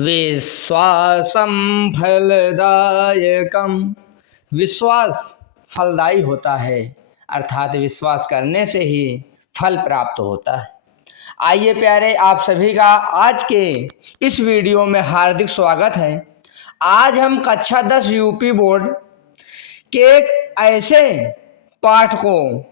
विश्वासं फलदायकम। विश्वास फलदायी होता है, अर्थात विश्वास करने से ही फल प्राप्त होता है। आइए प्यारे, आप सभी का आज के इस वीडियो में हार्दिक स्वागत है। आज हम कक्षा 10 यूपी बोर्ड के एक ऐसे पाठ को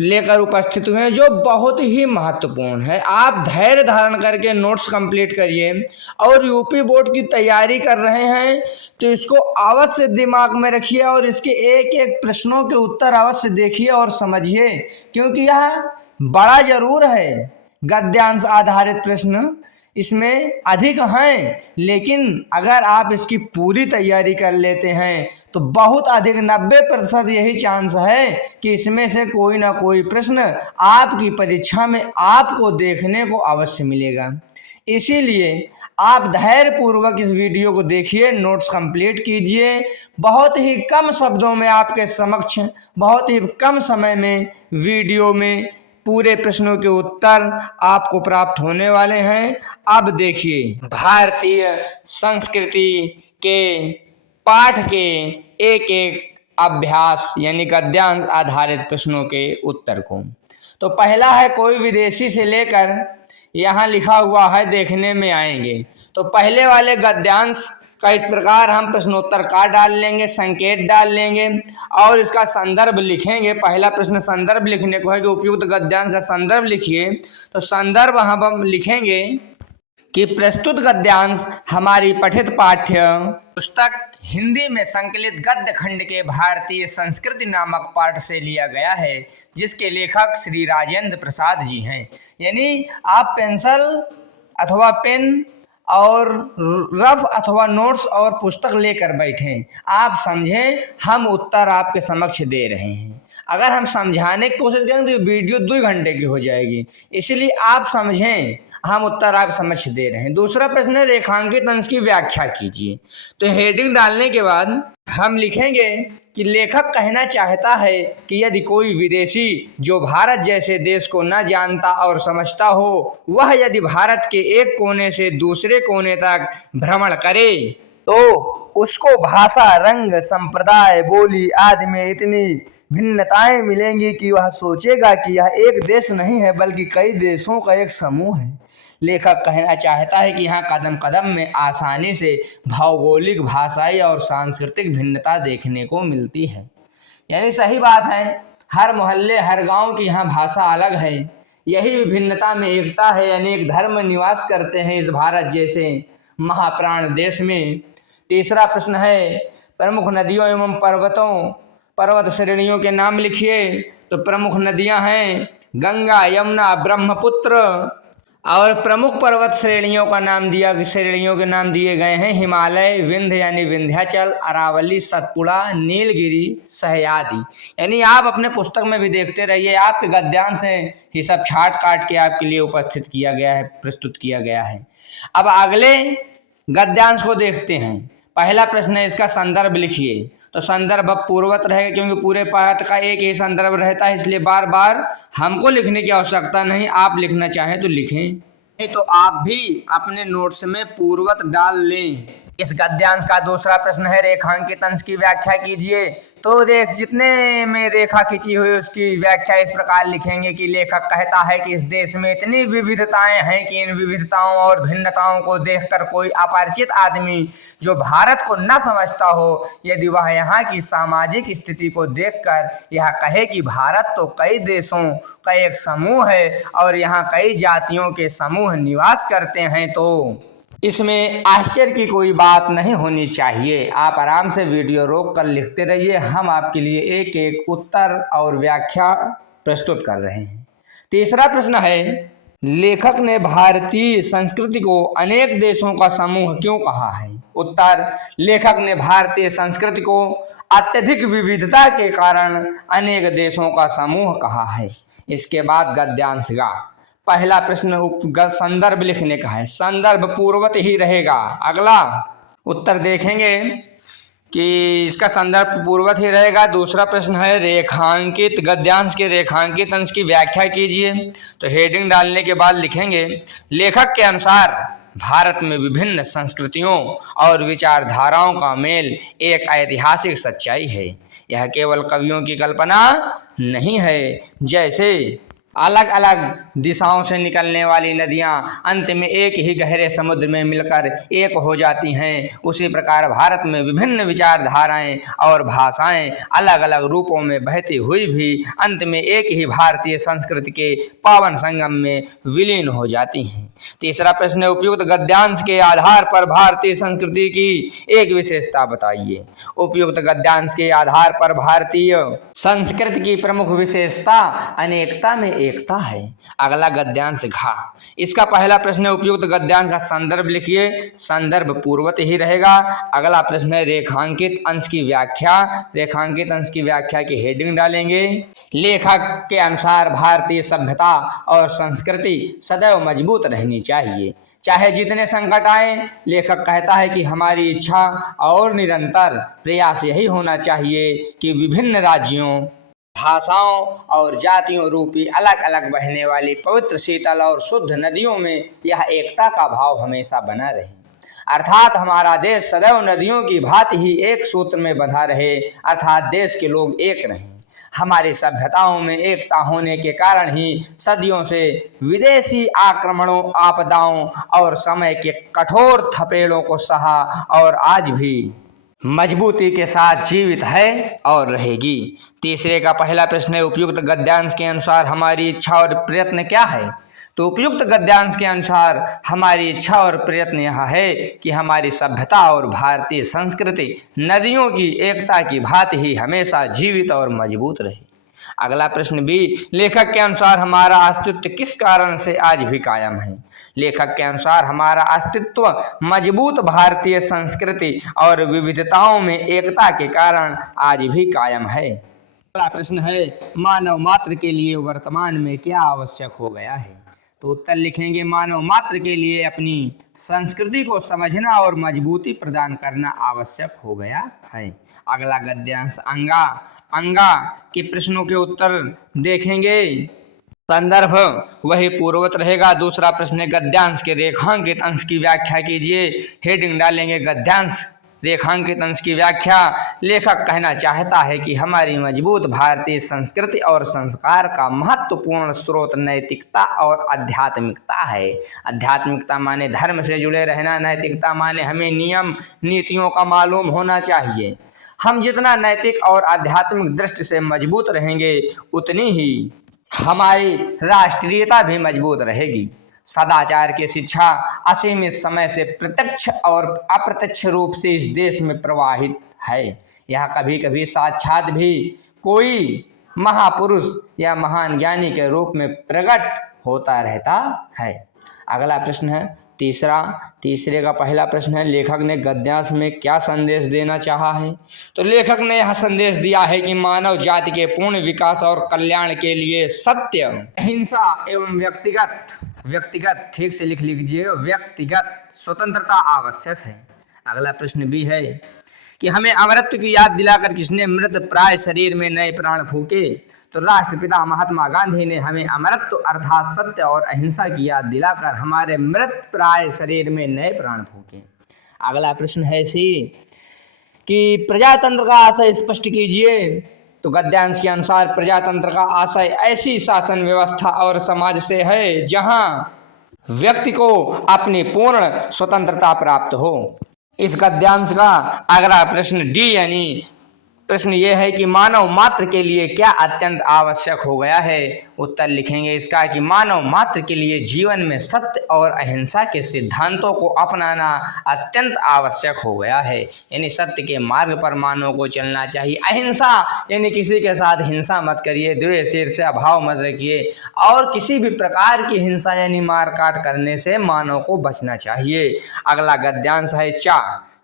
लेकर उपस्थित हुए हैं जो बहुत ही महत्वपूर्ण है। आप धैर्य धारण करके नोट्स कंप्लीट करिए और यूपी बोर्ड की तैयारी कर रहे हैं तो इसको अवश्य दिमाग में रखिए और इसके एक एक प्रश्नों के उत्तर अवश्य देखिए और समझिए, क्योंकि यह बड़ा जरूर है। गद्यांश आधारित प्रश्न इसमें अधिक हैं, लेकिन अगर आप इसकी पूरी तैयारी कर लेते हैं तो बहुत अधिक 90% यही चांस है कि इसमें से कोई ना कोई प्रश्न आपकी परीक्षा में आपको देखने को अवश्य मिलेगा। इसीलिए आप धैर्यपूर्वक इस वीडियो को देखिए, नोट्स कंप्लीट कीजिए। बहुत ही कम शब्दों में आपके समक्ष, बहुत ही कम समय में वीडियो में पूरे प्रश्नों के उत्तर आपको प्राप्त होने वाले हैं। अब देखिए, भारतीय संस्कृति के पाठ के एक एक अभ्यास यानी गद्यांश आधारित प्रश्नों के उत्तर को। तो पहला है, कोई विदेशी से लेकर यहाँ लिखा हुआ है देखने में आएंगे। तो पहले वाले गद्यांश का इस प्रकार हम प्रश्नोत्तर का डाल लेंगे, संकेत डाल लेंगे और इसका संदर्भ लिखेंगे। पहला प्रश्न संदर्भ लिखने को है कि उपयुक्त गद्यांश का संदर्भ लिखिए। तो संदर्भ हम लिखेंगे कि प्रस्तुत गद्यांश हमारी पठित पाठ्य पुस्तक हिंदी में संकलित गद्य खंड के भारतीय संस्कृति नामक पाठ से लिया गया है, जिसके लेखक श्री राजेंद्र प्रसाद जी हैं। यानी आप पेंसिल अथवा पेन और रफ अथवा नोट्स और पुस्तक लेकर बैठें, आप समझें हम उत्तर आपके समक्ष दे रहे हैं। अगर हम समझाने की कोशिश करेंगे तो वीडियो 2 घंटे की हो जाएगी, इसलिए आप समझें हम उत्तर आप समझ दे रहे हैं। दूसरा प्रश्न है, रेखांकित अंश की व्याख्या कीजिए। तो हेडिंग डालने के बाद हम लिखेंगे कि लेखक कहना चाहता है कि यदि कोई विदेशी जो भारत जैसे देश को न जानता और समझता हो, वह यदि भारत के एक कोने से दूसरे कोने तक भ्रमण करे तो उसको भाषा, रंग, संप्रदाय, बोली आदि में इतनी भिन्नताएं मिलेंगी कि वह सोचेगा कि यह एक देश नहीं है बल्कि कई देशों का एक समूह है। लेखक कहना चाहता है कि यहाँ कदम कदम में आसानी से भौगोलिक, भाषाई और सांस्कृतिक भिन्नता देखने को मिलती है। यानी सही बात है, हर मोहल्ले, हर गांव की यहाँ भाषा अलग है। यही विभिन्नता में एकता है। अनेक धर्म निवास करते हैं इस भारत जैसे महाप्राण देश में। तीसरा प्रश्न है, प्रमुख नदियों एवं पर्वत श्रेणियों के नाम लिखिए। तो प्रमुख नदियां हैं गंगा, यमुना, ब्रह्मपुत्र और प्रमुख पर्वत श्रेणियों के नाम दिए गए हैं हिमालय, विंध्य यानी विंध्याचल, अरावली, सतपुड़ा, नीलगिरी, सह्याद्री। यानी आप अपने पुस्तक में भी देखते रहिए, आपके गद्यांश से ये सब छाट काट के आपके लिए उपस्थित किया गया है, प्रस्तुत किया गया है। अब अगले गद्यांश को देखते हैं। पहला प्रश्न है, इसका संदर्भ लिखिए। तो संदर्भ अब पूर्वत रहेगा, क्योंकि पूरे पाठ का एक ही संदर्भ रहता है, इसलिए बार बार हमको लिखने की आवश्यकता नहीं। आप लिखना चाहें तो लिखें, नहीं तो आप भी अपने नोट्स में पूर्वत डाल लें। इस गद्यांश का दूसरा प्रश्न है, रेखांकित अंश की व्याख्या कीजिए। तो जितने में रेखा खींची हुई उसकी व्याख्या इस प्रकार लिखेंगे कि लेखक कहता है कि इस देश में इतनी विविधताएं हैं कि इन विविधताओं और भिन्नताओं को देखकर कोई अपरिचित आदमी जो भारत को न समझता हो, यदि वह यहाँ की सामाजिक स्थिति को देखकर यह कहे कि भारत तो कई देशों का एक समूह है और यहाँ कई जातियों के समूह निवास करते हैं, तो इसमें आश्चर्य की कोई बात नहीं होनी चाहिए। आप आराम से वीडियो रोक कर लिखते रहिए, हम आपके लिए एक एक उत्तर और व्याख्या प्रस्तुत कर रहे हैं। तीसरा प्रश्न है, लेखक ने भारतीय संस्कृति को अनेक देशों का समूह क्यों कहा है? उत्तर, लेखक ने भारतीय संस्कृति को अत्यधिक विविधता के कारण अनेक देशों का समूह कहा है। इसके बाद गद्यांश का पहला प्रश्न संदर्भ लिखने का है। संदर्भ पूर्वत ही रहेगा। अगला उत्तर देखेंगे कि इसका संदर्भ पूर्वत ही रहेगा। दूसरा प्रश्न है, रेखांकित गद्यांश के रेखांकित अंश की व्याख्या कीजिए। तो हेडिंग डालने के बाद लिखेंगे, लेखक के अनुसार भारत में विभिन्न संस्कृतियों और विचारधाराओं का मेल एक ऐतिहासिक सच्चाई है। यह केवल कवियों की कल्पना नहीं है। जैसे अलग अलग दिशाओं से निकलने वाली नदियां अंत में एक ही गहरे समुद्र में मिलकर एक हो जाती हैं, उसी प्रकार भारत में विभिन्न विचारधाराएं और भाषाएं अलग अलग रूपों में बहती हुई भी अंत में एक ही भारतीय संस्कृति के पावन संगम में विलीन हो जाती हैं। तीसरा प्रश्न है, उपयुक्त गद्यांश के आधार पर भारतीय संस्कृति की एक विशेषता बताइए। उपयुक्त गद्यांश के आधार पर भारतीय संस्कृति की प्रमुख विशेषता अनेकता में एकता है। अगला गद्यांश घा। इसका पहला प्रश्न है, उपयुक्त गद्यांश का संदर्भ लिखिए। संदर्भ पूर्वत ही रहेगा। अगला प्रश्न है, रेखांकित अंश की व्याख्या। रेखांकित अंश की व्याख्या की हेडिंग डालेंगे। लेखक के अनुसार भारतीय सभ्यता और संस्कृति सदैव मजबूत रहनी चाहिए, चाहे जितने संकट आए। लेखक कहता है कि हमारी इच्छा और निरंतर प्रयास यही होना चाहिए कि विभिन्न राज्यों, भाषाओं और जातियों रूपी अलग अलग बहने वाली पवित्र, शीतल और शुद्ध नदियों में यह एकता का भाव हमेशा बना रहे। अर्थात हमारा देश सदैव नदियों की भांति ही एक सूत्र में बंधा रहे, अर्थात देश के लोग एक रहें। हमारी सभ्यताओं में एकता होने के कारण ही सदियों से विदेशी आक्रमणों, आपदाओं और समय के कठोर थपेड़ों को सहा और आज भी मजबूती के साथ जीवित है और रहेगी। तीसरे का पहला प्रश्न है, उपयुक्त गद्यांश के अनुसार हमारी इच्छा और प्रयत्न क्या है। तो उपयुक्त गद्यांश के अनुसार हमारी इच्छा और प्रयत्न यह है कि हमारी सभ्यता और भारतीय संस्कृति नदियों की एकता की भांति ही हमेशा जीवित और मजबूत रहे। अगला प्रश्न बी, लेखक के अनुसार हमारा अस्तित्व किस कारण से आज भी कायम है। लेखक के अनुसार हमारा अस्तित्व मजबूत भारतीय संस्कृति और विविधताओं में एकता के कारण आज भी कायम है। अगला प्रश्न है, मानव मात्र के लिए वर्तमान में क्या आवश्यक हो गया है। तो उत्तर लिखेंगे, मानव मात्र के लिए अपनी संस्कृति को समझना और मजबूती प्रदान करना आवश्यक हो गया है। अगला गद्यांश अंगा। अंगा के प्रश्नों के उत्तर देखेंगे। संदर्भ वही पूर्वत रहेगा। दूसरा प्रश्न है, गद्यांश के रेखांकित अंश की व्याख्या कीजिए। हेडिंग डालेंगे, गद्यांश रेखांकित अंश की व्याख्या। लेखक कहना चाहता है कि हमारी मजबूत भारतीय संस्कृति और संस्कार का महत्वपूर्ण स्रोत नैतिकता और आध्यात्मिकता है। आध्यात्मिकता माने धर्म से जुड़े रहना, नैतिकता माने हमें नियम नीतियों का मालूम होना चाहिए। हम जितना नैतिक और आध्यात्मिक दृष्टि से मजबूत रहेंगे उतनी ही हमारी राष्ट्रीयता भी मजबूत रहेगी। सदाचार की शिक्षा असीमित समय से प्रत्यक्ष और अप्रत्यक्ष रूप से इस देश में प्रवाहित है। यह कभी कभी साक्षात भी कोई महापुरुष या महान ज्ञानी के रूप में प्रकट होता रहता है। अगला प्रश्न है तीसरे का पहला प्रश्न है, लेखक ने गद्यांश में क्या संदेश देना चाहा है। तो लेखक ने यह संदेश दिया है कि मानव जाति के पूर्ण विकास और कल्याण के लिए सत्य, अहिंसा एवं व्यक्तिगत ठीक से लिख लीजिए, व्यक्तिगत स्वतंत्रता आवश्यक है। अगला प्रश्न भी है कि हमें अमरत्व की याद दिलाकर किसने मृत प्राय शरीर में नए प्राण फूके। तो राष्ट्रपिता महात्मा गांधी ने हमें अमरत्व अर्थात सत्य और अहिंसा की याद दिलाकर हमारे मृत प्राय शरीर में नए प्राण फूके। अगला प्रश्न है कि प्रजातंत्र का आशय स्पष्ट कीजिए। तो गद्यांश के अनुसार प्रजातंत्र का आशय ऐसी शासन व्यवस्था और समाज से है जहां व्यक्ति को अपनी पूर्ण स्वतंत्रता प्राप्त हो। इस गद्यांश का अगला प्रश्न डी यानी प्रश्न ये है कि मानव मात्र के लिए क्या अत्यंत आवश्यक हो गया है। उत्तर लिखेंगे इसका कि मानव मात्र के लिए जीवन में सत्य और अहिंसा के सिद्धांतों को अपनाना अत्यंत आवश्यक हो गया है। यानी सत्य के मार्ग पर मानव को चलना चाहिए। अहिंसा यानी किसी के साथ हिंसा मत करिए, द्वेष ईर्ष्या भाव मत रखिए और किसी भी प्रकार की हिंसा यानी मारकाट करने से मानव को बचना चाहिए। अगला गद्यांश है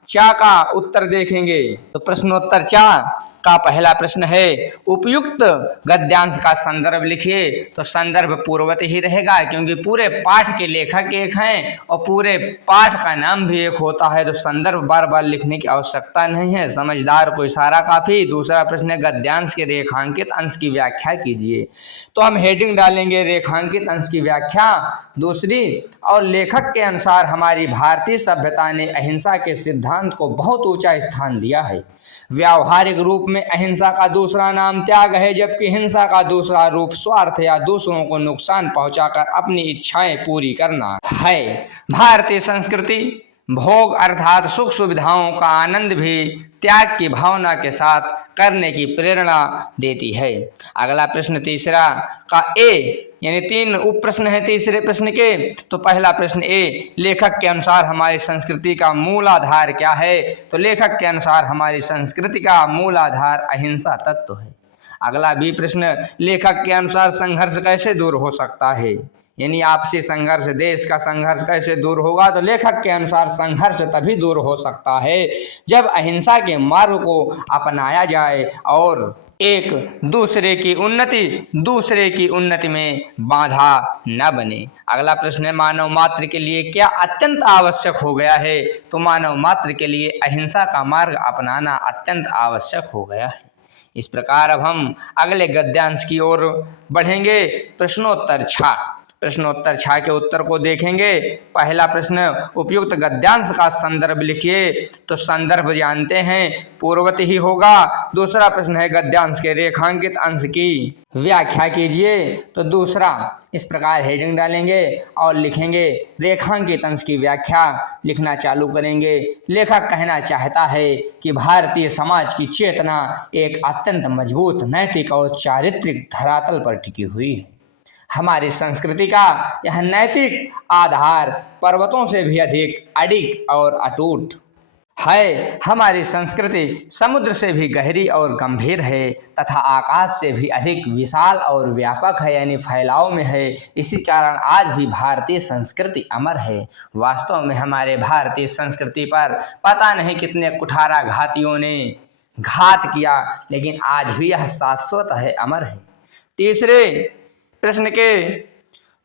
चा का उत्तर देखेंगे। तो प्रश्नोत्तर चा का पहला प्रश्न है उपयुक्त गद्यांश का संदर्भ लिखिए। तो संदर्भ पूर्वत ही रहेगा क्योंकि पूरे पाठ के लेखक एक हैं और पूरे पाठ का नाम भी एक होता है, तो संदर्भ बार बार लिखने की आवश्यकता नहीं है, समझदार को इशारा काफी। दूसरा प्रश्न है गद्यांश के रेखांकित अंश की व्याख्या कीजिए। तो हम हेडिंग डालेंगे रेखांकित अंश की व्याख्या। दूसरी, और लेखक के अनुसार हमारी भारतीय सभ्यता ने अहिंसा के सिद्धांत को बहुत ऊंचा स्थान दिया है। व्यावहारिक रूप में अहिंसा का दूसरा नाम त्याग है, जबकि हिंसा का दूसरा रूप स्वार्थ या दूसरों को नुकसान पहुंचाकर अपनी इच्छाएं पूरी करना है। भारतीय संस्कृति भोग अर्थात सुख सुविधाओं का आनंद भी त्याग की भावना के साथ करने की प्रेरणा देती है। अगला प्रश्न तीसरा का ए, यानी 3 उप प्रश्न है तीसरे प्रश्न के। तो पहला प्रश्न ए, लेखक के अनुसार हमारी संस्कृति का मूल आधार क्या है? तो लेखक के अनुसार हमारी संस्कृति का मूल आधार अहिंसा तत्व है। अगला बी प्रश्न, लेखक के अनुसार संघर्ष कैसे दूर हो सकता है? यानी आपसी संघर्ष, देश का संघर्ष कैसे दूर होगा? तो लेखक के अनुसार संघर्ष तभी दूर हो सकता है जब अहिंसा के मार्ग को अपनाया जाए और एक दूसरे की उन्नति में बाधा न बने। अगला प्रश्न है मानव मात्र के लिए क्या अत्यंत आवश्यक हो गया है? तो मानव मात्र के लिए अहिंसा का मार्ग अपनाना अत्यंत आवश्यक हो गया है। इस प्रकार अब हम अगले गद्यांश की ओर बढ़ेंगे। प्रश्नोत्तर 6 के उत्तर को देखेंगे। पहला प्रश्न, उपयुक्त गद्यांश का संदर्भ लिखिए। तो संदर्भ जानते हैं पूर्वत ही होगा। दूसरा प्रश्न है गद्यांश के रेखांकित अंश की व्याख्या कीजिए। तो दूसरा इस प्रकार हेडिंग डालेंगे और लिखेंगे रेखांकित अंश की व्याख्या। लिखना चालू करेंगे। लेखक कहना चाहता है कि भारतीय समाज की चेतना एक अत्यंत मजबूत नैतिक और चारित्रिक धरातल पर टिकी हुई है। हमारी संस्कृति का यह नैतिक आधार पर्वतों से भी अधिक अडिग और अटूट है। हमारी संस्कृति समुद्र से भी गहरी और गंभीर है तथा आकाश से भी अधिक विशाल और व्यापक है, यानी फैलाव में है। इसी कारण आज भी भारतीय संस्कृति अमर है। वास्तव में हमारे भारतीय संस्कृति पर पता नहीं कितने कुठारा घातियों ने घात किया, लेकिन आज भी यह शाश्वत है, अमर है। तीसरे प्रश्न के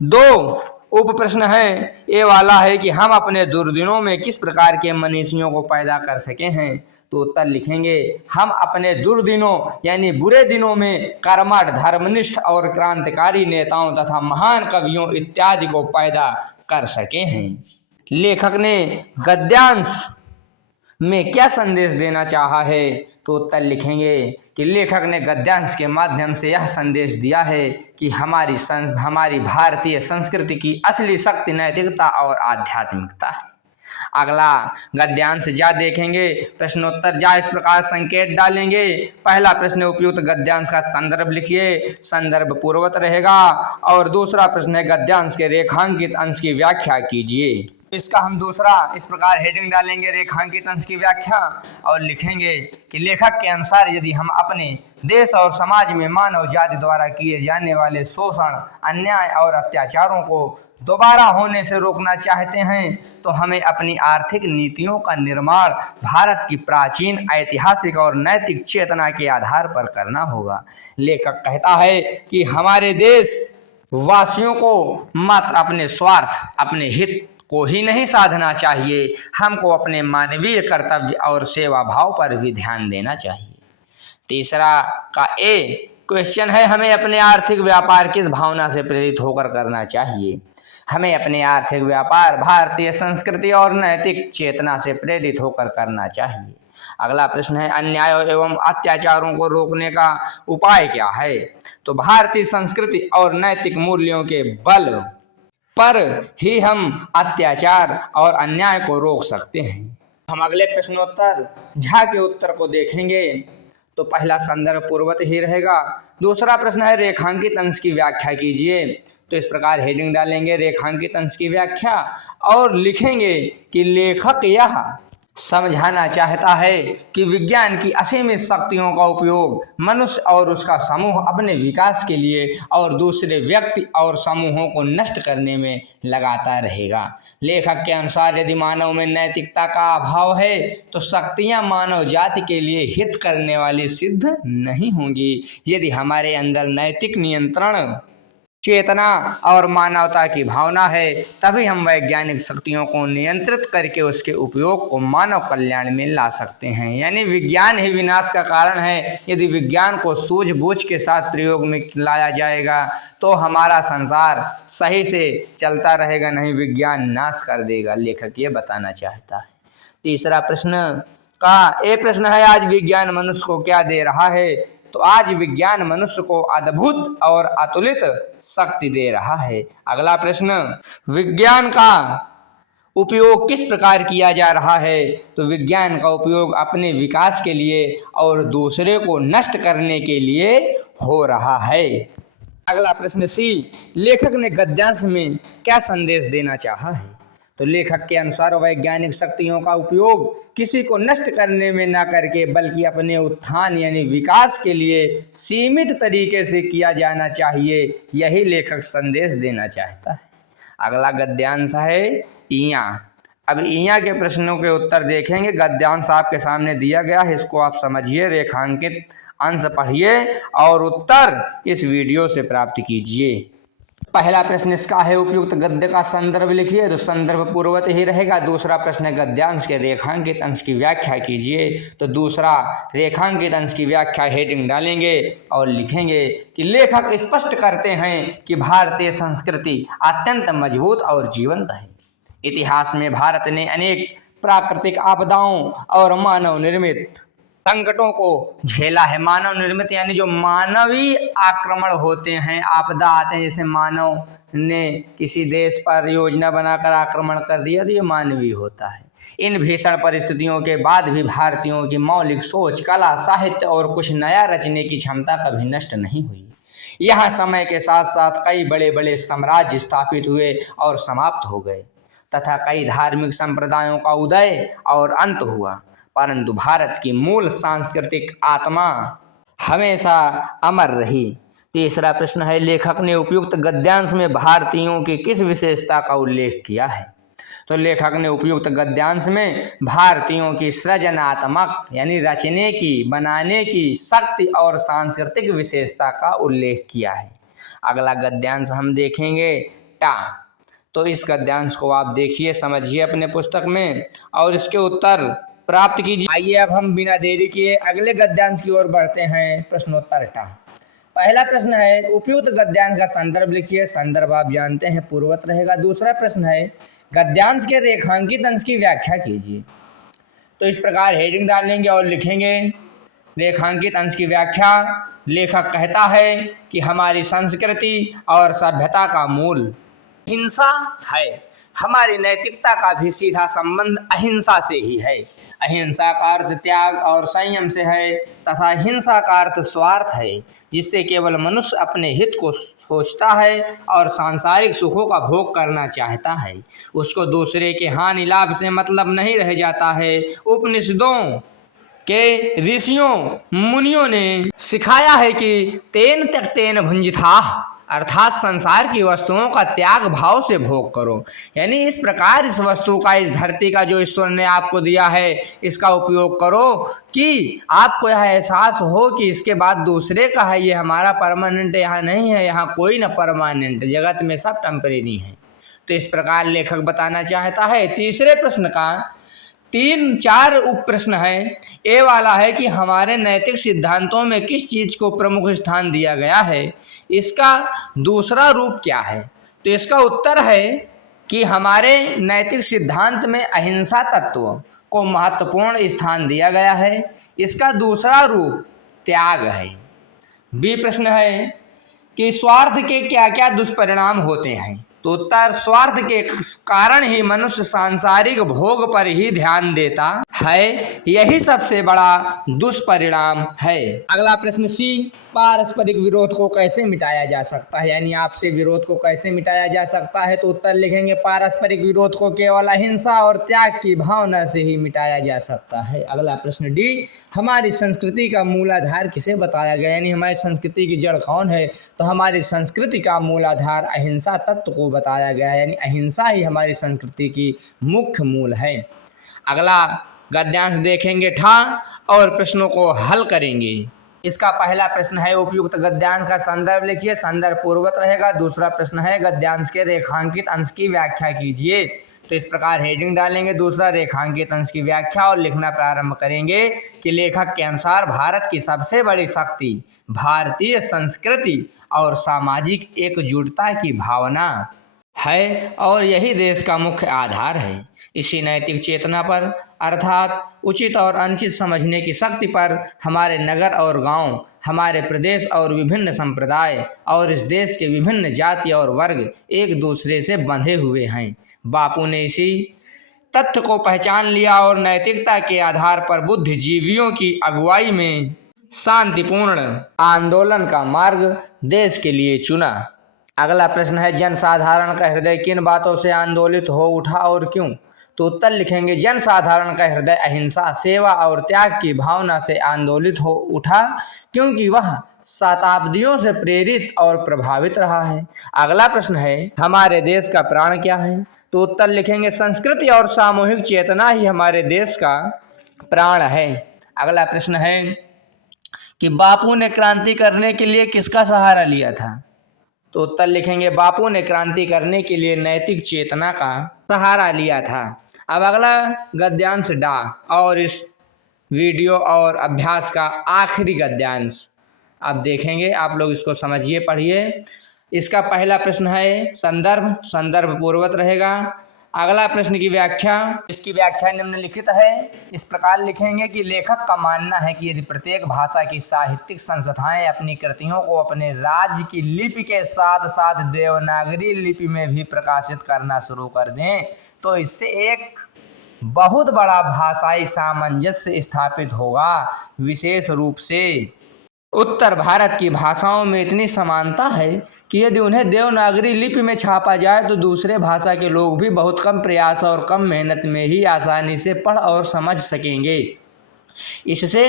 2 उप प्रश्न है। ये वाला है कि हम अपने दुर्दिनों में किस प्रकार के मनीषियों को पैदा कर सके हैं? तो उत्तर लिखेंगे हम अपने दुर्दिनों यानी बुरे दिनों में कर्मठ, धर्मनिष्ठ और क्रांतिकारी नेताओं तथा महान कवियों इत्यादि को पैदा कर सके हैं। लेखक ने गद्यांश में क्या संदेश देना चाहा है? तो उत्तर लिखेंगे कि लेखक ने गद्यांश के माध्यम से यह संदेश दिया है कि हमारी भारतीय संस्कृति की असली शक्ति नैतिकता और आध्यात्मिकता है। अगला गद्यांश जा देखेंगे। प्रश्नोत्तर जा इस प्रकार संकेत डालेंगे। पहला प्रश्न उपयुक्त गद्यांश का संदर्भ लिखिए। संदर्भ पूर्वत रहेगा। और दूसरा प्रश्न है गद्यांश के रेखांकित अंश की व्याख्या कीजिए। इसका हम दूसरा इस प्रकार हेडिंग डालेंगे रेखांकित अंश की व्याख्या और लिखेंगे कि लेखक के अनुसार यदि हम अपने देश और समाज में मानव जाति द्वारा किए जाने वाले शोषण, अन्याय और अत्याचारों को दोबारा होने से रोकना चाहते हैं तो हमें अपनी आर्थिक नीतियों का निर्माण भारत की प्राचीन ऐतिहासिक और नैतिक चेतना के आधार पर करना होगा। लेखक कहता है कि हमारे देश वासियों को मात्र अपने स्वार्थ, अपने हित को ही नहीं साधना चाहिए, हमको अपने मानवीय कर्तव्य और सेवा भाव पर भी ध्यान देना चाहिए। तीसरा का ए क्वेश्चन है हमें अपने आर्थिक व्यापार किस भावना से प्रेरित होकर करना चाहिए? हमें अपने आर्थिक व्यापार भारतीय संस्कृति और नैतिक चेतना से प्रेरित होकर करना चाहिए। अगला प्रश्न है अन्याय एवं अत्याचारों को रोकने का उपाय क्या है? तो भारतीय संस्कृति और नैतिक मूल्यों के बल पर ही हम अत्याचार और अन्याय को रोक सकते हैं। हम अगले प्रश्नोत्तर झा के उत्तर को देखेंगे। तो पहला संदर्भ पूर्वत ही रहेगा। दूसरा प्रश्न है रेखांकित अंश की व्याख्या कीजिए। तो इस प्रकार हेडिंग डालेंगे रेखांकित अंश की व्याख्या और लिखेंगे कि लेखक यह समझाना चाहता है कि विज्ञान की असीमित शक्तियों का उपयोग मनुष्य और उसका समूह अपने विकास के लिए और दूसरे व्यक्ति और समूहों को नष्ट करने में लगाता रहेगा। लेखक के अनुसार यदि मानव में नैतिकता का अभाव है तो शक्तियां मानव जाति के लिए हित करने वाली सिद्ध नहीं होंगी। यदि हमारे अंदर नैतिक नियंत्रण, चेतना और मानवता की भावना है तभी हम वैज्ञानिक शक्तियों को नियंत्रित करके उसके उपयोग को मानव कल्याण में ला सकते हैं। यानी विज्ञान ही विनाश का कारण है। यदि विज्ञान को सूझबूझ के साथ प्रयोग में लाया जाएगा तो हमारा संसार सही से चलता रहेगा, नहीं विज्ञान नाश कर देगा, लेखक ये बताना चाहता है। तीसरा प्रश्न का ये प्रश्न है, आज विज्ञान मनुष्य को क्या दे रहा है? तो आज विज्ञान मनुष्य को अद्भुत और अतुलित शक्ति दे रहा है। अगला प्रश्न, विज्ञान का उपयोग किस प्रकार किया जा रहा है? तो विज्ञान का उपयोग अपने विकास के लिए और दूसरे को नष्ट करने के लिए हो रहा है। अगला प्रश्न सी, लेखक ने गद्यांश में क्या संदेश देना चाहा है? तो लेखक के अनुसार वैज्ञानिक शक्तियों का उपयोग किसी को नष्ट करने में न करके बल्कि अपने उत्थान यानी विकास के लिए सीमित तरीके से किया जाना चाहिए, यही लेखक संदेश देना चाहता है। अगला गद्यांश है इयां। अब इयां के प्रश्नों के उत्तर देखेंगे। गद्यांश आपके सामने दिया गया है, इसको आप समझिए, रेखांकित अंश पढ़िए और उत्तर इस वीडियो से प्राप्त कीजिए। पहला प्रश्न इसका है, उपयुक्त गद्य का संदर्भ लिखिए। तो संदर्भ पूर्वत ही रहेगा। दूसरा प्रश्न है, गद्यांश के रेखांकित अंश की व्याख्या कीजिए। तो दूसरा रेखांकित अंश की व्याख्या हेडिंग डालेंगे और लिखेंगे कि लेखक स्पष्ट करते हैं कि भारतीय संस्कृति अत्यंत मजबूत और जीवंत है। इतिहास में भारत ने अनेक प्राकृतिक आपदाओं और मानव निर्मित संकटों को झेला है। मानव निर्मित यानी जो मानवीय आक्रमण होते हैं, आपदा आते हैं, जैसे मानव ने किसी देश पर योजना बनाकर आक्रमण कर दिया तो ये मानवीय होता है। इन भीषण परिस्थितियों के बाद भी भारतीयों की मौलिक सोच, कला, साहित्य और कुछ नया रचने की क्षमता कभी नष्ट नहीं हुई। यहाँ समय के साथ साथ कई बड़े बड़े साम्राज्य स्थापित हुए और समाप्त हो गए तथा कई धार्मिक संप्रदायों का उदय और अंत हुआ, परंतु भारत की मूल सांस्कृतिक आत्मा हमेशा अमर रही। तीसरा प्रश्न है, लेखक ने उपयुक्त गद्यांश में भारतीयों की किस विशेषता का उल्लेख किया है? तो लेखक ने उपयुक्त गद्यांश में भारतीयों की सृजनात्मक यानी रचने की, बनाने की शक्ति और सांस्कृतिक विशेषता का उल्लेख किया है। अगला गद्यांश हम देखेंगे टा। तो इस गद्यांश को आप देखिए, समझिए अपने पुस्तक में और इसके उत्तर प्राप्त कीजिए। आइए अब हम बिना देरी किए अगले गद्यांश की ओर बढ़ते हैं। प्रश्नोत्तर टा। पहला प्रश्न है, उपयुक्त गद्यांश का संदर्भ लिखिए। संदर्भ आप जानते हैं पूर्वत रहेगा। दूसरा प्रश्न है, गद्यांश के रेखांकित अंश की व्याख्या कीजिए। तो इस प्रकार हेडिंग डालेंगे और लिखेंगे रेखांकित अंश की व्याख्या। लेखक कहता है कि हमारी संस्कृति और सभ्यता का मूल हिंसा है। हमारी नैतिकता का भी सीधा संबंध अहिंसा से ही है। अहिंसा का अर्थ त्याग और संयम से है तथा हिंसा का अर्थ स्वार्थ है, जिससे केवल मनुष्य अपने हित को सोचता है और सांसारिक सुखों का भोग करना चाहता है। उसको दूसरे के हानि लाभ से मतलब नहीं रह जाता है। उपनिषदों के ऋषियों मुनियों ने सिखाया है कि तेन त्यक्तेन भुंजिताः, अर्थात संसार की वस्तुओं का त्याग भाव से भोग करो। यानी इस प्रकार इस वस्तु का, इस धरती का जो ईश्वर ने आपको दिया है, इसका उपयोग करो कि आपको यह एहसास हो कि इसके बाद दूसरे का है, ये हमारा परमानेंट यहाँ नहीं है। यहाँ कोई न परमानेंट, जगत में सब टेम्परेरी है। तो इस प्रकार लेखक बताना चाहता है। तीसरे प्रश्न का 3-4 उप प्रश्न है। ए वाला है कि हमारे नैतिक सिद्धांतों में किस चीज को प्रमुख स्थान दिया गया है, इसका दूसरा रूप क्या है? तो इसका उत्तर है कि हमारे नैतिक सिद्धांत में अहिंसा तत्व को महत्वपूर्ण स्थान दिया गया है। इसका दूसरा रूप त्याग है। बी प्रश्न है कि स्वार्थ के क्या क्या दुष्परिणाम होते हैं? तो उत्तर, स्वार्थ के कारण ही मनुष्य सांसारिक भोग पर ही ध्यान देता है, यही सबसे बड़ा दुष्परिणाम है। अगला प्रश्न सी, पारस्परिक विरोध को कैसे मिटाया जा सकता है, यानी आपसे विरोध को कैसे मिटाया जा सकता है। तो उत्तर लिखेंगे पारस्परिक विरोध को केवल अहिंसा और त्याग की भावना से ही मिटाया जा सकता है। अगला प्रश्न डी, हमारी संस्कृति का मूलाधार किसे बताया गया, यानी हमारी संस्कृति की जड़ कौन है। तो हमारी संस्कृति का मूलाधार अहिंसा तत्व को बताया गया है, यानी अहिंसा ही हमारी संस्कृति की मुख्य मूल है। अगला गद्यांश देखेंगे ठा और प्रश्नों को हल करेंगे। इसका पहला प्रश्न है, उपयुक्त गद्यांश का संदर्भ लिखिए, संदर्भ पूर्वत रहेगा। दूसरा प्रश्न है, गद्यांश के रेखांकित अंश की व्याख्या कीजिए। तो इस प्रकार हेडिंग डालेंगे, दूसरा रेखांकित अंश की व्याख्या, और लिखना प्रारंभ करेंगे कि लेखक के अनुसार भारत की सबसे बड़ी शक्ति भारतीय संस्कृति और सामाजिक एकजुटता की भावना है और यही देश का मुख्य आधार है। इसी नैतिक चेतना पर अर्थात उचित और अनुचित समझने की शक्ति पर हमारे नगर और गांव, हमारे प्रदेश और विभिन्न संप्रदाय और इस देश के विभिन्न जाति और वर्ग एक दूसरे से बंधे हुए हैं। बापू ने इसी तथ्य को पहचान लिया और नैतिकता के आधार पर बुद्धिजीवियों की अगुवाई में शांतिपूर्ण आंदोलन का मार्ग देश के लिए चुना। अगला प्रश्न है, जनसाधारण का हृदय किन बातों से आंदोलित हो उठा और क्यों। तो उत्तर लिखेंगे, जनसाधारण का हृदय अहिंसा, सेवा और त्याग की भावना से आंदोलित हो उठा क्योंकि वह शताब्दियों से प्रेरित और प्रभावित रहा है। अगला प्रश्न है, हमारे देश का प्राण क्या है। तो उत्तर लिखेंगे, संस्कृति और सामूहिक चेतना ही हमारे देश का प्राण है। अगला प्रश्न है कि बापू ने क्रांति करने के लिए किसका सहारा लिया था। तो उत्तर लिखेंगे, बापू ने क्रांति करने के लिए नैतिक चेतना का सहारा लिया था। अब अगला गद्यांश डा और इस वीडियो और अभ्यास का आखिरी गद्यांश अब देखेंगे। आप लोग इसको समझिए, पढ़िए। इसका पहला प्रश्न है, संदर्भ पूर्वत रहेगा। अगला प्रश्न की व्याख्या, इसकी व्याख्या निम्नलिखित है। इस प्रकार लिखेंगे कि लेखक का मानना है कि यदि प्रत्येक भाषा की साहित्यिक संस्थाएं अपनी कृतियों को अपने राज्य की लिपि के साथ साथ देवनागरी लिपि में भी प्रकाशित करना शुरू कर दें तो इससे एक बहुत बड़ा भाषाई सामंजस्य स्थापित होगा। विशेष रूप से उत्तर भारत की भाषाओं में इतनी समानता है कि यदि उन्हें देवनागरी लिपि में छापा जाए तो दूसरे भाषा के लोग भी बहुत कम प्रयास और कम मेहनत में ही आसानी से पढ़ और समझ सकेंगे। इससे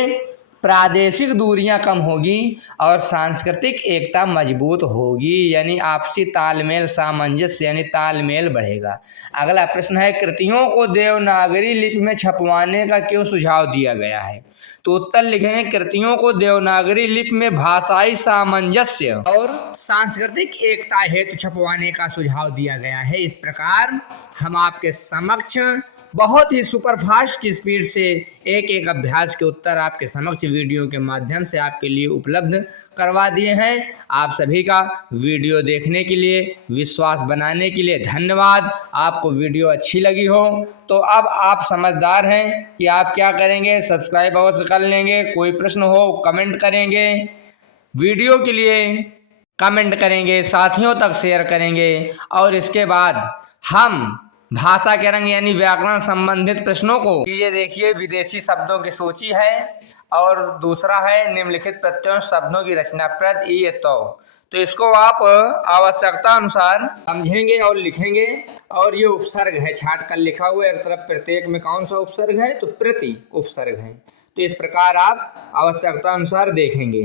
प्रादेशिक दूरियां कम होगी और सांस्कृतिक एकता मजबूत होगी, यानी आपसी तालमेल, सामंजस्य यानी तालमेल बढ़ेगा। अगला प्रश्न है, कृतियों को देवनागरी लिपि में छपवाने का क्यों सुझाव दिया गया है। तो उत्तर लिखेंगे, कृतियों को देवनागरी लिपि में भाषाई सामंजस्य और सांस्कृतिक एकता हेतु छपवाने का सुझाव दिया गया है। इस प्रकार हम आपके समक्ष बहुत ही सुपरफास्ट की स्पीड से एक एक अभ्यास के उत्तर आपके समक्ष वीडियो के माध्यम से आपके लिए उपलब्ध करवा दिए हैं। आप सभी का वीडियो देखने के लिए, विश्वास बनाने के लिए धन्यवाद। आपको वीडियो अच्छी लगी हो तो अब आप समझदार हैं कि आप क्या करेंगे, सब्सक्राइब अवश्य कर लेंगे। कोई प्रश्न हो कमेंट करेंगे, वीडियो के लिए कमेंट करेंगे, साथियों तक शेयर करेंगे और इसके बाद हम भाषा के रंग यानी व्याकरण संबंधित प्रश्नों को, ये देखिए विदेशी शब्दों की सूची है और दूसरा है निम्नलिखित प्रत्ययों शब्दों की रचना प्रद ये तो इसको आप आवश्यकता अनुसार समझेंगे और लिखेंगे। और ये उपसर्ग है, छाट कर लिखा हुआ है एक तरफ, प्रत्येक में कौन सा उपसर्ग है तो प्रति उपसर्ग है। तो इस प्रकार आप आवश्यकता अनुसार देखेंगे।